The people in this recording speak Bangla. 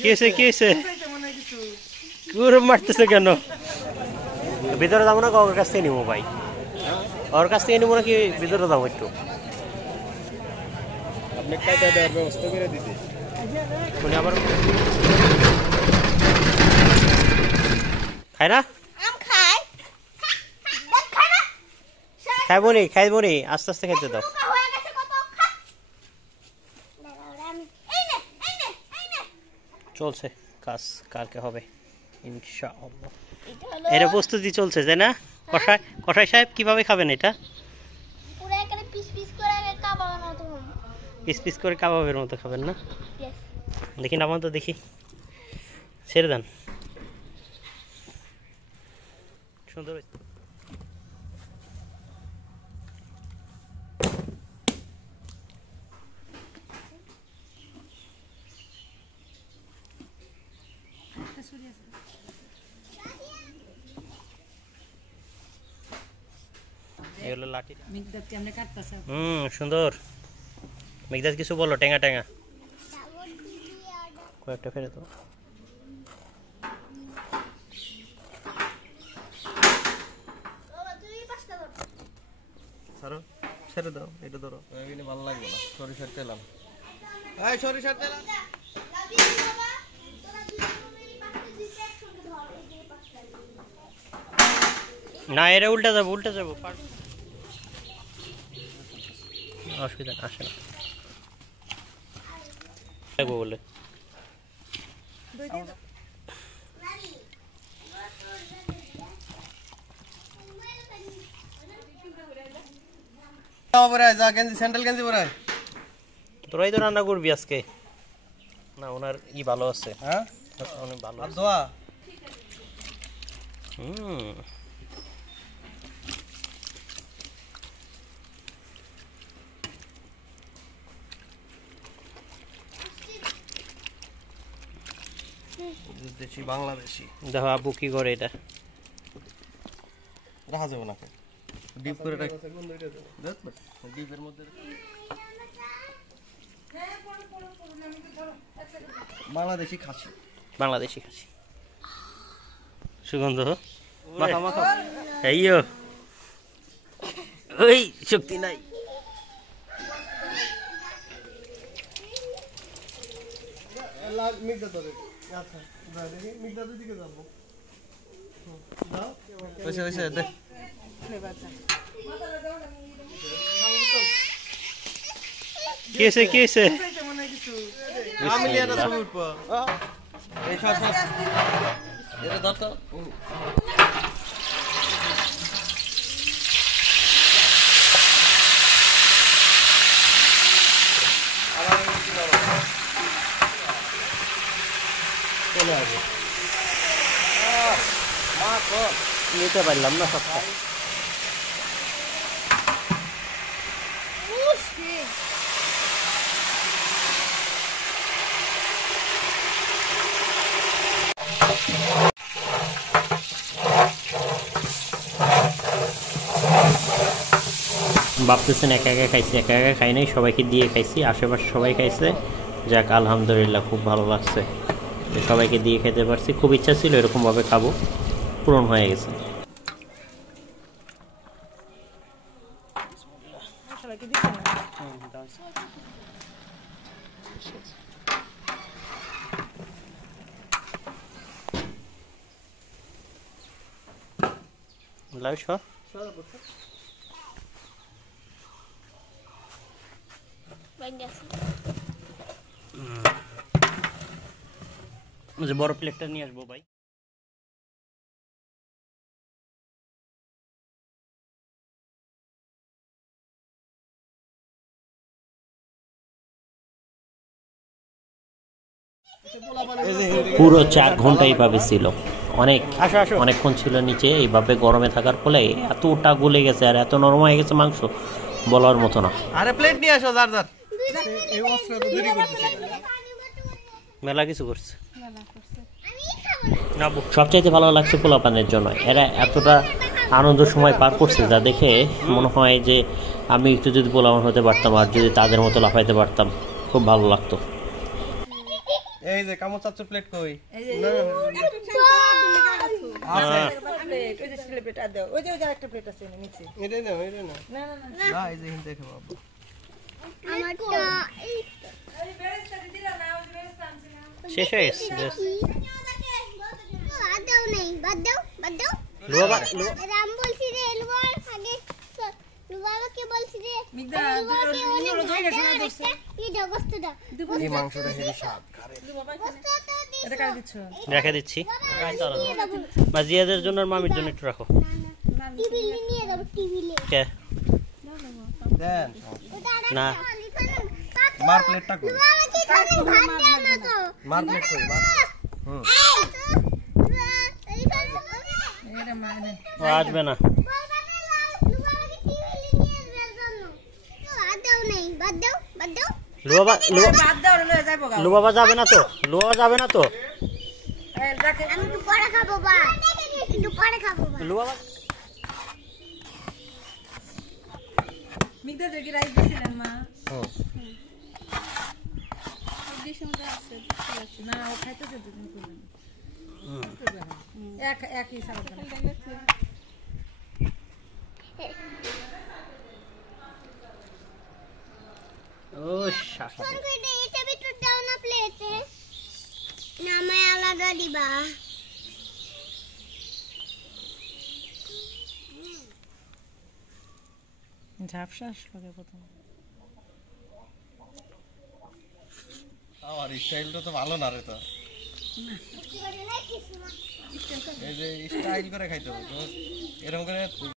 কি হয়েছে মারতেছে কেন? ভিতরে যাবো না, ওর কাছ থেকে নিবো ভাই, ওর কাছ থেকে নিবো নাকি ভিতরে যাবো একটু? আপনি কাটা দেওয়ার ব্যবস্থা করে দিতে মানে আবার খায় না, খাইবো নি আস্তে আস্তে খাইতে দাও। চলছে কাজ, কালকে হবে ইনশাআল্লাহ। এটা প্রস্তুতি চলছে তাই না? কষাই সাহেব কিভাবে খাবেন এটা? পিস পিস করে কাবাবের মতো খাবেন না? দেখি নামান তো দেখি, ছেড়ে দেন। সুন্দর সুন্দর। মেঘদাস কিছু বলো, টেঙ্গা টেঙ্গা কয়েকটা ফেলে তো। ছেড়ে দাও, এটা ধরো, ভালো লাগবে না। সরিষার তেলাম, সরিষার তেল না, এটা উল্টে যাবো অসুবিধা আসে না বলে। তোরাই তো রান্না করবি আজকে না? ওনার ভালো আছে, হ্যাঁ অনেক ভালো দোয়া। দেশি বাংলাদেশি। দেখো আব্বু কি করে, এটা রাখা যাবে না, ডিপ করে ডিপের মধ্যে বাংলাদেশি খাসি সুগন্ধ এইও, ওই শক্তি নাই। কি হয়েছে? নিতে পারলাম না সবটা। ভাবতেছেন একা একা খাইছি, একা একা খাই নাই, সবাইকে দিয়ে খাইছি, আশেপাশে সবাই খাইছে। যাক আলহামদুলিল্লাহ, খুব ভালো লাগছে, সবাইকে দিয়ে খেতে পারছি। খুব ইচ্ছা ছিল এরকমভাবে খাবো, পূরণ হয়ে গেছে। বড় প্লেটটা নিয়ে আসবো ভাই। পুরো 4 ঘন্টা এইভাবে ছিল, অনেকক্ষণ ছিল নিচে। এইভাবে গরমে থাকার ফলে এতটা গলে গেছে আর এত নরম হয়ে গেছে মাংস, বলার মতো না। আরে প্লেট নিয়ে আসো, মেলা কিছু করছে। সবচাইতে ভালো লাগছে পোলাপানের জন্য, এরা এতটা আনন্দ সময় পার করছে যা দেখে মনে হয় যে আমি একটু যদি পোলাপান হতে পারতাম আর যদি তাদের মতো লাফাইতে পারতাম, খুব ভালো লাগতো। এই যে কামো চাচ্চু প্লেট কই এই যে আছে প্লেট ওই যে স্টিলের প্লেট আর দাও ওই যে আরেকটা প্লেট আছে নিচে এটাই না এটাই না না না না না এই যে হিন্দি দেখো বাবা আমারটা এই আরে বেরেস্তা দিদিরা না ওই বেরেস্তা আনছি না শেষ হয়ে গেছে ব্যাস। বাদ দাও নেই বাদ দাও লুবা রাম বলছি রে লুবার আগে লুবাকে বলছি রে মিগদা দুটো জায়গা শোনা দছে এই জগস্ত দাও এই মাংসটা হেভি স্বাদ এটা কার দিচ্ছ রেখে দিচ্ছি বা জিয়াদের জন্য আর মামির জন্য একটু রাখো টিভি নিয়ে যাবো টিভি লে কে দেন না মার প্লেটটা কই লুবাকে খালি ভাত দাও না তো মার প্লেট কই মার হুম এরা মানে ও আসবে না লুবাকে টিভি নিয়ে যাবো বাদ দাও নেই বাদ দাও লুবা বাদ দাও লয়ে যাইবো গা লুবাবা যাবে না তো লুবাবা যাবে না তো এই রাখে আমি তো পরে খাবো বা একটু পরে খাবো বা লুবাবা মিগদা দেখি রাইস দিছিলেন মা হুম না ও খাইতেছে দুদিন করবেন একই সারা ও শাসন ফোন করে এটা ভিতর দাও না প্লেটে না আমায় আলাদা দিবা ঝাপসা আসলো প্রথম আমার স্টাইলটা তো ভালো না রে তো এই যে স্টাইল করে খাইতে হবে তো এরকম করে